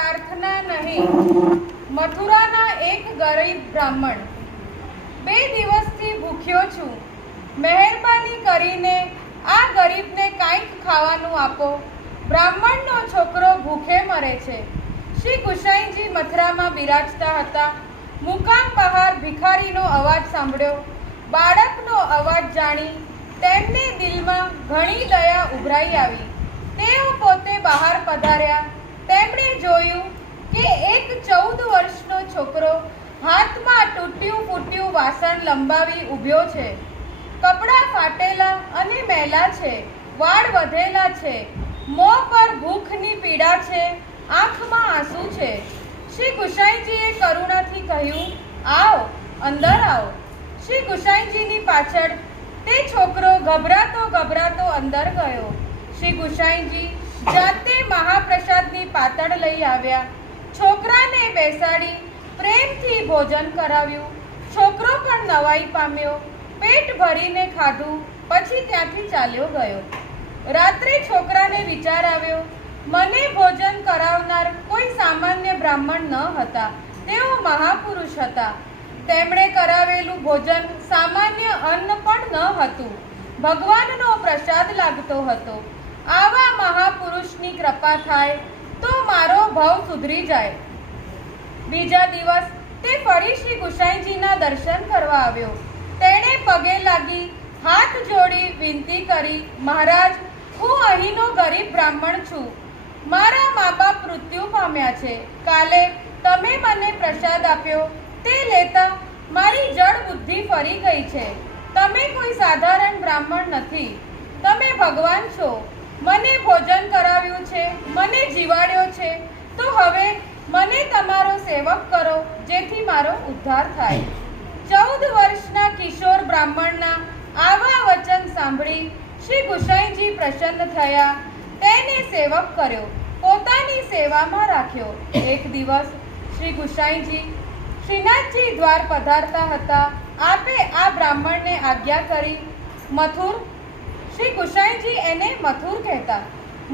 પ્રાર્થના નહીં. મથુરાના એક ગરીબ બ્રાહ્મણ. 2 દિવસથી ભૂખ્યો છું. મહેરબાની કરીને આ ગરીબને કંઈક ખાવાનું આપો. બ્રાહ્મણનો છોકરો ભૂખે મરે છે. શ્રી ગુસાઈજી મથુરામાં બિરાજતા હતા. મુકામ બહાર ભિખારીનો અવાજ સાંભળ્યો. બાળકનો અવાજ જાણી તેમને દિલમાં ઘણી દયા ઉભરાઈ આવી. તેઓ પોતે બહાર પધાર્યા. તેમણે જોયું કે એક 14 વર્ષનો છોકરો હાથમાં તૂટ્યું ફૂટ્યું વાસણ લંબાવી ઊભ્યો છે. કપડાં ફાટેલા અને મેલા છે. વાળ વધેલા છે. મોં પર ભૂખની પીડા છે. આંખમાં આંસુ છે. શ્રી ગુસાઈજીએ કરુણાથી કહ્યું, આવો, અંદર આવો. શ્રી ગુસાઈજીની પાછળ તે છોકરો ગભરાતો અંદર ગયો. શ્રી ગુસાઈજી જાતે મહાપ્રસાદની પાતળ લઈ આવ્યા. છોકરાને બેસાડી પ્રેમથી ભોજન કરાવ્યું. છોકરો પણ નવાઈ પામ્યો. પેટ ભરીને ખાધું. પછી ત્યાંથી ચાલ્યો ગયો. રાત્રે છોકરાને વિચાર આવ્યો, મને ભોજન કરાવનાર કોઈ સામાન્ય બ્રાહ્મણ ન હતા. તેઓ મહાપુરુષ હતા. તેમણે કરાવેલું ભોજન સામાન્ય અન્ન પણ ન હતું. ભગવાનનો પ્રસાદ લાગતો હતો. આવા મહાપુરુષની કૃપા થાય તો મારો ભાવ સુધરી જાય. બીજા દિવસ તે ફરી શ્રી ગુસાઈજીના દર્શન કરવા આવ્યો. તેણે પગે લાગી હાથ જોડી વિનંતી કરી, મહારાજ, હું અહીંનો ગરીબ બ્રાહ્મણ છું. મારા મા બાપ મૃત્યુ પામ્યા છે. કાલે તમે મને પ્રસાદ આપ્યો તે લેતા મારી જડ બુદ્ધિ ફરી ગઈ છે. તમે કોઈ સાધારણ બ્રાહ્મણ નથી. તમે ભગવાન છો. મને ભોજન કરાવ્યું છે, મને જીવાડ્યો છે, તો હવે મને તમારો સેવક કરો, જેથી મારો ઉદ્ધાર થાય. 14 વર્ષના કિશોર બ્રાહ્મણના આવા વચન સાંભળી શ્રી ગુસાઈજી પ્રસન્ન થયા. તેને સેવક કર્યો, પોતાની સેવામાં રાખ્યો. એક દિવસ શ્રી ગુસાઈજી શ્રીનાથજી દ્વાર પધારતા હતા. આપે આ બ્રાહ્મણને આજ્ઞા કરી, મથુર. શ્રી ગુસાઈજી એને મથુર કહેતા.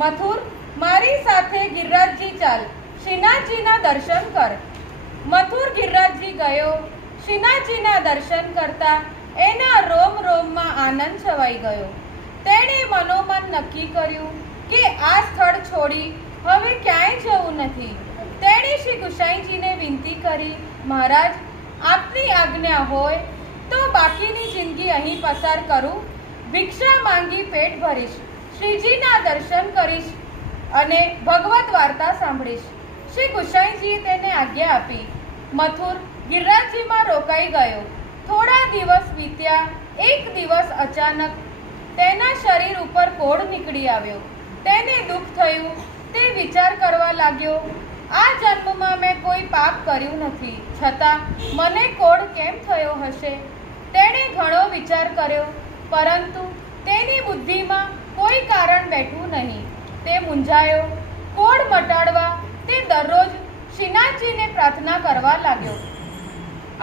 મથુર, મારી સાથે ગિરિરાજજી ચાલ. શ્રીનાથજીના દર્શન કર. મથુર ગિરિરાજજી ગયો. શ્રીનાથજીના દર્શન કરતા એના રોમ રોમમાં આનંદ છવાઈ ગયો. તેણે મનોમન નક્કી કર્યું કે આ સ્થળ છોડી હવે ક્યાંય જવું નથી. તેણે શ્રી ગુસાઈજીને વિનંતી કરી, મહારાજ, આપની આજ્ઞા હોય તો બાકીની જિંદગી અહીં પસાર કરું. ભિક્ષા માંગી પેટ ભરીશ. શ્રીજીના દર્શન કરીશ અને ભગવત વાર્તા સાંભળીશ. શ્રી ગુસાઈજીએ તેને આજ્ઞા આપી. મથુર ગિરિરાજજીમાં રોકાઈ ગયો. થોડા દિવસ વીત્યા. એક દિવસ અચાનક તેના શરીર ઉપર કોઢ નીકળી આવ્યો. તેને દુઃખ થયું. તે વિચાર કરવા લાગ્યો, આ જન્મમાં મેં કોઈ પાપ કર્યું નથી, છતાં મને કોઢ કેમ થયો હશે? તેણે ઘણો વિચાર કર્યો, પરંતુ તેની બુદ્ધિમાં કોઈ કારણ બેઠું નહીં. તે મૂંઝાયો. કોઢ મટાડવા તે દરરોજ શ્રીનાથજીને પ્રાર્થના કરવા લાગ્યો.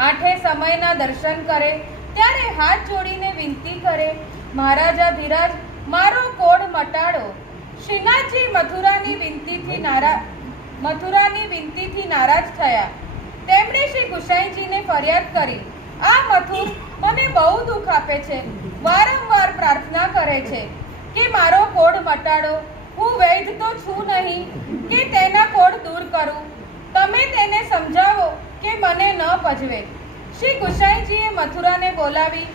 8 સમયના દર્શન કરે ત્યારે હાથ જોડીને વિનંતી કરે, મહારાજા ધીરાજ, મારો કોઢ મટાડો. શ્રીનાથજી મથુરાની વિનંતીથી નારાજ થયા. તેમણે શ્રી ગુસાઈજીને ફરિયાદ કરી, આ મથુર મને બહુ દુઃખ આપે છે. વારંવાર પ્રાર્થના કરે છે કે મારો કોઢ મટાડો. હું વૈદ્ય તો છું નહીં કે તેના કોઢ દૂર કરું. તમે તેને સમજાવો કે મને ન પજવે. શ્રી ગુસાઈજીએ મથુરાને બોલાવી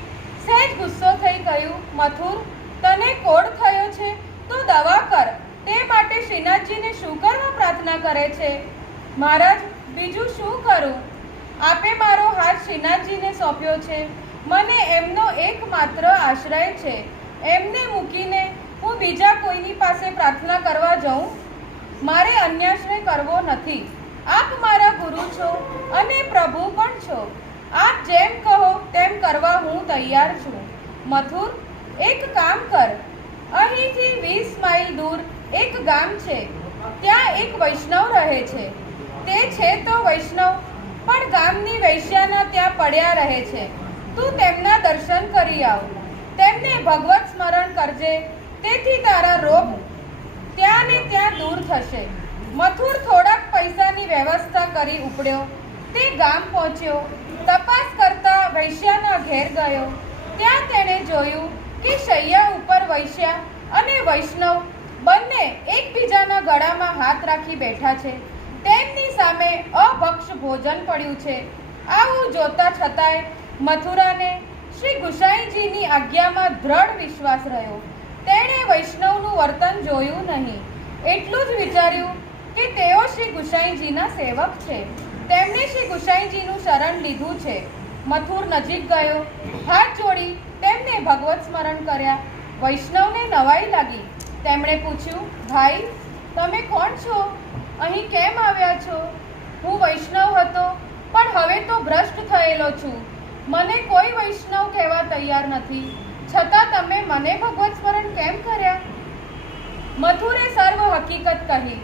સહેજ ગુસ્સો થઈ કહ્યું, મથુર, તને કોઢ થયો છે તો દવા કર. તે માટે શ્રીનાથજીને શું કરવા પ્રાર્થના કરે છે? મહારાજ, બીજું શું કરું? આપે મારો હાથ શ્રીનાથજીને સોંપ્યો છે. મને એમનો એકમાત્ર આશ્રય છે. એમને મૂકીને હું બીજા કોઈની પાસે પ્રાર્થના કરવા જાઉં? મારે અન્યાશ્રય કરવો નથી. આપ મારા ગુરુ છો અને પ્રભુ પણ છો. આપ જેમ કહો તેમ કરવા હું તૈયાર છું. મથુર, એક કામ કર. અહીંથી 20 માઇલ દૂર એક ગામ છે. ત્યાં એક વૈષ્ણવ રહે છે. તે છે તો વૈષ્ણવ, પણ ગામની વૈશ્યાના ત્યાં પડ્યા રહે છે. તું તેમના દર્શન કરી આવ. તેમને ભગવત સ્મરણ કરજે. તેથી તારા રોગ ત્યાં ને ત્યાં દૂર થશે. મથુર થોડાક પૈસા કરી ઉપડ્યો. તે ગામ પહોંચ્યો. તપાસ કરતા વૈશ્યાના ઘેર ગયો. ત્યાં તેણે જોયું કે શૈયા ઉપર વૈશ્યા અને વૈષ્ણવ બંને એકબીજાના ગળામાં હાથ રાખી બેઠા છે. તેમની સામે અભક્ષ ભોજન પડ્યું છે. આવું જોતા છતાંય મથુરાને શ્રી ગુસાઈજીની આજ્ઞામાં દ્રઢ વિશ્વાસ રહ્યો. તેણે વૈષ્ણવનું વર્તન જોયું નહીં. એટલું જ વિચાર્યું કે તેઓ શ્રી ગુસાઈજીના સેવક છે. તેમણે શ્રી ગુસાઈજીનું શરણ લીધું છે. મથુર નજીક ગયો. હાથ જોડી તેમને ભગવત સ્મરણ કર્યા. વૈષ્ણવને નવાઈ લાગી. તેમણે પૂછ્યું, ભાઈ, તમે કોણ છો? અહીં કેમ આવ્યા છો? હું વૈષ્ણવ હતો, પણ હવે તો ભ્રષ્ટ થયેલો છું. મને કોઈ વૈષ્ણવ કહેવા તૈયાર નથી. છતાં તમે મને ભગવત સ્મરણ કેમ કર્યા? મથુરે સર્વ હકીકત કહી.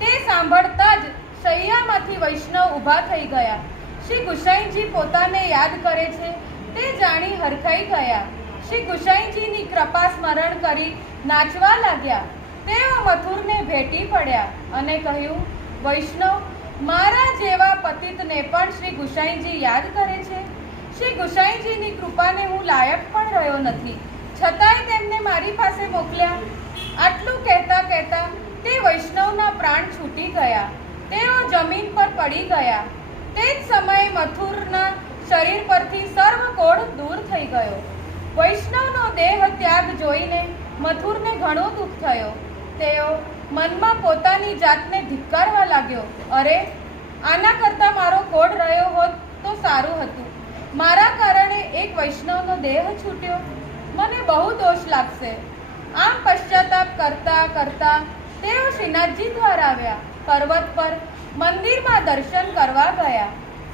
તે સાંભળતા જ શૈયામાંથી વૈષ્ણવ ઊભા થઈ ગયા. શ્રી ગુસાઈજી પોતાને યાદ કરે છે તે જાણી હરખાઈ ગયા. શ્રી ગુસાઈજીની કૃપા સ્મરણ કરી નાચવા લાગ્યા. તેઓ મથુરને ભેટી પડ્યા અને કહ્યું, વૈષ્ણવ, મારા જેવા પતિતને પણ શ્રી ગુસાઈજી યાદ કરે છે. શ્રી ગુસાઈજીની કૃપાને હું લાયક પણ રહ્યો નથી, છતાંય તેમને મારી પાસે મોકલ્યા. આટલું કહેતા કહેતા તે વૈષ્ણવના પ્રાણ છૂટી ગયા. તેઓ જમીન પર પડી ગયા. તે જ સમયે મથુરના શરીર પરથી સર્વ કોઢ દૂર થઈ ગયો. વૈષ્ણવનો દેહ ત્યાગ જોઈને મથુરને ઘણો દુઃખ થયો. તેઓ મનમાં પોતાની જાતને ધિક્કારવા લાગ્યો. અરે, આના કરતાં મારો કોઢ રહ્યો હોત તો સારું હતું. મારા કારણે એક વૈષ્ણવનો દેહ છૂટ્યો. મને બહુ દોષ લાગશે. આમ પશ્ચાતાપ કરતા કરતા તેઓ શ્રીનાથજી દ્વારા આવ્યા. પર્વત પર મંદિરમાં દર્શન કરવા ગયા.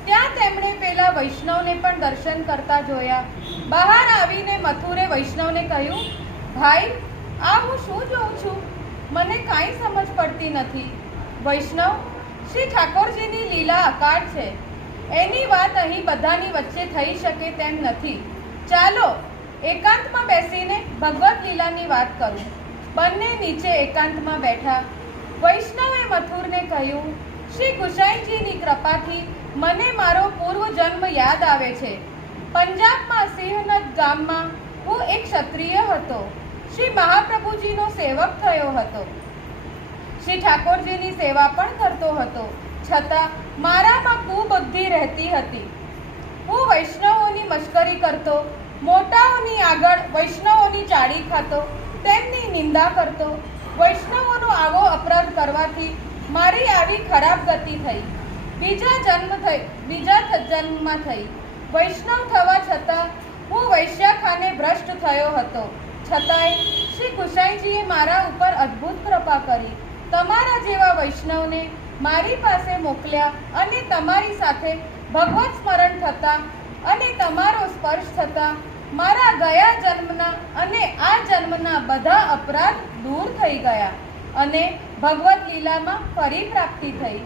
ત્યાં તેમણે પેલા વૈષ્ણવને પણ દર્શન કરતા જોયા. બહાર આવીને મથુરે વૈષ્ણવને કહ્યું, ભાઈ, આ હું શું જોઉં છું? મને કાંઈ સમજ પડતી નથી. વૈષ્ણવ, શ્રી ઠાકોરજીની લીલા અકાળ છે. એની વાત અહીં બધાની વચ્ચે થઈ શકે તેમ નથી. ચાલો એકાંતમાં બેસીને ભગવત લીલાની વાત કરું. બંને નીચે એકાંતમાં બેઠા. વૈષ્ણવે મથુરને કહ્યું, શ્રી ગુસાઈજીની કૃપાથી મને મારો પૂર્વજન્મ યાદ આવે છે. પંજાબમાં સિંહનદ ગામમાં હું એક ક્ષત્રિય હતો. શ્રી મહાપ્રભુજીનો સેવક થયો હતો. શ્રી ઠાકોરજીની સેવા પણ કરતો હતો. છતાં મારામાં કુબુદ્ધિ રહેતી હતી. હું વૈષ્ણવોની મશ્કરી કરતો, મોટાઓની આગળ વૈષ્ણવોની ચાડી ખાતો, તેમની નિંદા કરતો. વૈષ્ણવોનો આવો અપરાધ કરવાથી મારી આવી ખરાબ ગતિ થઈ. બીજા જન્મમાં થઈ. વૈષ્ણવ થવા છતાં હું વૈશ્યાખાને ભ્રષ્ટ થયો હતો. છતાંય શ્રી ગુસાઈજીએ મારા ઉપર અદ્ભુત કૃપા કરી. તમારા જેવા વૈષ્ણવને મારી પાસે મોકલ્યા અને તમારી સાથે ભગવત સ્મરણ થતા અને તમારો સ્પર્શ થતા મારા ગયા જન્મના અને આ જન્મના બધા અપરાધ દૂર થઈ ગયા અને ભગવત લીલામાં ફરી પ્રાપ્તિ થઈ.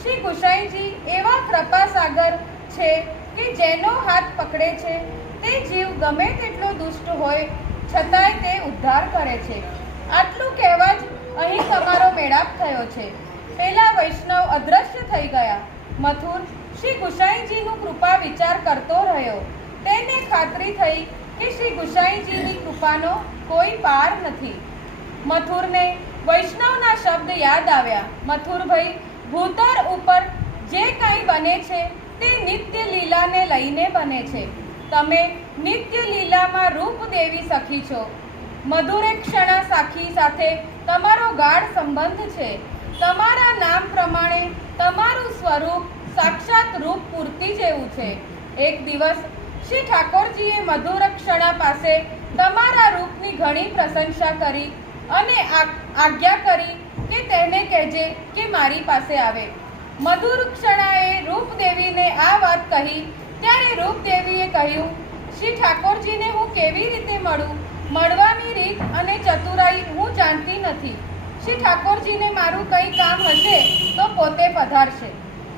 શ્રી ગુસાઈજી એવા કૃપા સાગર છે કે જેનો હાથ પકડે છે તે જીવ ગમે તેટલો દુષ્ટ હોય છતાંય તે ઉદ્ધાર કરે છે. આટલું કહેવા જ અહીં તમારો મેળાપ થયો છે. પેલા વૈષ્ણવ અદ્રશ્ય થઈ ગયા. મથુર શ્રી ગુસાઈજીનું કૃપા વિચાર કરતો રહ્યો. તેને ખાતરી થઈ કે શ્રી ગુસાઈજીની કૃપાનો કોઈ પાર નથી. મથુરને વૈષ્ણવના શબ્દ યાદ આવ્યા. મથુરભાઈ, ભૂતર ઉપર જે કાંઈ બને છે તે નિત્ય લીલાને લઈને બને છે. તમે નિત્ય લીલામાં રૂપદેવી સખી છો. મધુરેક્ષણા સાખી સાથે તમારો ગાઢ સંબંધ છે. તમારા નામ પ્રમાણે તમારું સ્વરૂપ સાક્ષાત રૂપ પૂર્તિ જેવું છે. એક દિવસ શ્રી ઠાકોરજીએ મધુરક્ષણા પાસે તમારા રૂપની ઘણી પ્રશંસા કરી અને આજ્ઞા કરી કે તેને કહેજે કે મારી પાસે આવે. મધુરક્ષણાએ રૂપદેવીને આ વાત કહી ત્યારે રૂપદેવીએ કહ્યું, શ્રી ઠાકોરજીને હું કેવી રીતે મળું? મળવાની રીત અને ચતુરાઈ હું જાણતી નથી. શ્રી ઠાકોરજીને મારું કંઈ કામ હશે તો પોતે પધારશે.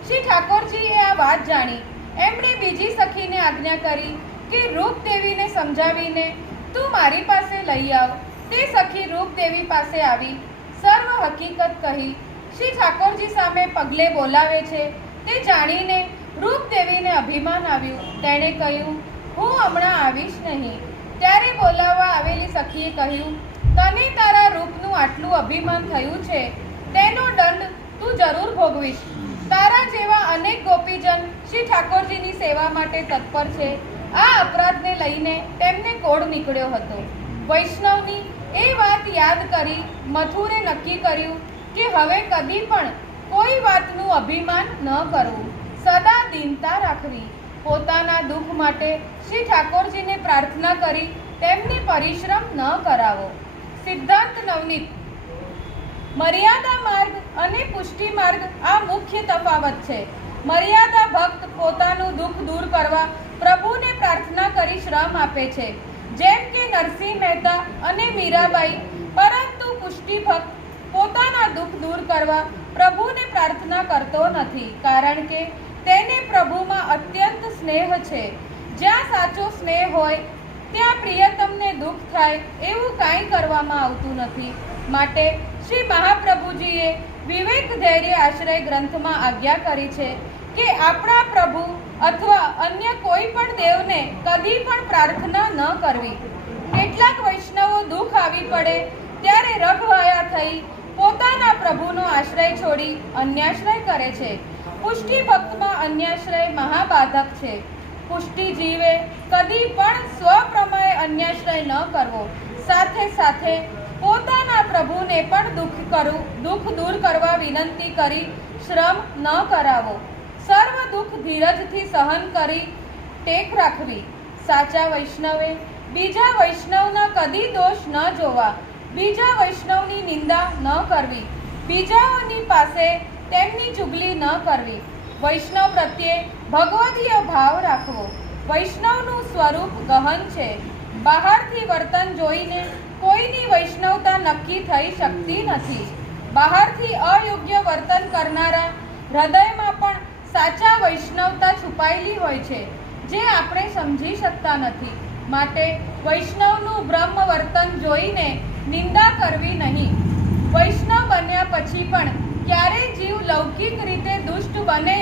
શ્રી ઠાકોરજીએ આ વાત જાણી. એમણે બીજી સખીને આજ્ઞા કરી કે રૂપદેવીને સમજાવીને તું મારી પાસે લઈ આવ. તે સખી રૂપદેવી પાસે આવી. સર્વ હકીકત કહી. શ્રી ઠાકોરજી સામે પગલે બોલાવે છે તે જાણીને રૂપદેવીને અભિમાન આવ્યું. તેણે કહ્યું, હું હમણાં આવીશ નહીં. ત્યારે બોલાવવા આવેલી સખીએ કહ્યું, તને તારા રૂપનું આટલું અભિમાન થયું છે, તેનો દંડ તું જરૂર ભોગવીશ. તારા જેવા અનેક ગોપીજન શ્રી ઠાકોરજીની સેવા માટે તત્પર છે. આ અપરાધને લઈને તેમને કોડ નીકળ્યો હતો. વૈષ્ણવની એ વાત યાદ કરી મથુરે નક્કી કર્યું કે હવે કદી પણ કોઈ વાતનું અભિમાન ન કરવું, સદા દીનતા રાખવી. પોતાના દુઃખ માટે શ્રી ઠાકોરજીને પ્રાર્થના કરી તેમને પરિશ્રમ ન કરાવો. સિદ્ધાંત નવનીત. મર્યાદા માર્ગ અને પુષ્ટિ માર્ગ આ મુખ્ય તફાવત છે. મર્યાદા ભક્ત પોતાનું દુઃખ દૂર કરવા પ્રભુને પ્રાર્થના કરી શ્રમ આપે છે, જેમ કે નરસિંહ મહેતા અને મીરાબાઈ. પરંતુ પુષ્ટિ ભક્ત પોતાના દુઃખ દૂર કરવા પ્રભુને પ્રાર્થના કરતો નથી, કારણ કે તેને પ્રભુમાં અત્યંત સ્નેહ છે. જ્યાં સાચો સ્નેહ હોય ત્યાં પ્રિયતમને દુઃખ થાય એવું કાંઈ કરવામાં આવતું નથી. માટે શ્રી મહાપ્રભુજીએ વિવેક ધૈર્ય આશ્રય ગ્રંથમાં આજ્ઞા કરી છે કે આપણા પ્રભુ અથવા અન્ય કોઈ પણ દેવને કદી પણ પ્રાર્થના ન કરવી. કેટલાક વૈષ્ણવો દુઃખ આવી પડે ત્યારે રઘવાયા થઈ પોતાના પ્રભુનો આશ્રય છોડી અન્યાશ્રય કરે છે. પુષ્ટિ ભક્તમાં અન્યાશ્રય મહાબાધક છે. પુષ્ટિ જીવે કદી પણ સ્વપ્રમાણે અન્યાશ્રય ન કરવો. સાથે સાથે પોતાના પ્રભુને પણ દુઃખ દૂર કરવા વિનંતી કરી શ્રમ ન કરાવો. સર્વ દુઃખ ધીરજથી સહન કરી ટેક રાખવી. સાચા વૈષ્ણવે બીજા વૈષ્ણવના કદી દોષ ન જોવા, બીજા વૈષ્ણવની નિંદા ન કરવી, બીજાઓની પાસે તેમની ચુગલી ન કરવી. વૈષ્ણવ પ્રત્યે ભગવદીય ભાવ રાખવો. વૈષ્ણવનું સ્વરૂપ ગહન છે. બહારથી વર્તન જોઈને કોઈની વૈષ્ણવતા નક્કી થઈ શકતી નથી. બહારથી અયોગ્ય વર્તન કરનારા હૃદયમાં પણ સાચા વૈષ્ણવતા છુપાયેલી હોય છે, જે આપણે સમજી શકતા નથી. માટે વૈષ્ણવનું બ્રહ્મ વર્તન જોઈને નિંદા કરવી નહીં. વૈષ્ણવ બન્યા પછી પણ ક્યારેય જીવ લૌકિક રીતે દુષ્ટ બને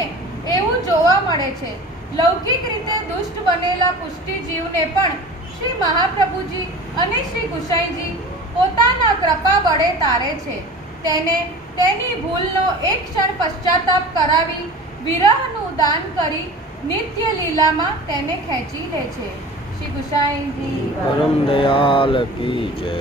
એવું જોવા મળે છે. લૌકિક રીતે દુષ્ટ બનેલા પુષ્ટિ જીવને પણ શ્રી મહાપ્રભુજી અને શ્રી ગુસાઈજી પોતાના કૃપા બળે તારે છે. તેને તેની ભૂલનો એક ક્ષણ પશ્ચાતાપ કરાવી વિરહનું દાન કરી નિત્ય લીલામાં તેને ખેંચી લે છે. શ્રી ગુસાઈજી પરમ દયાલ કી જય.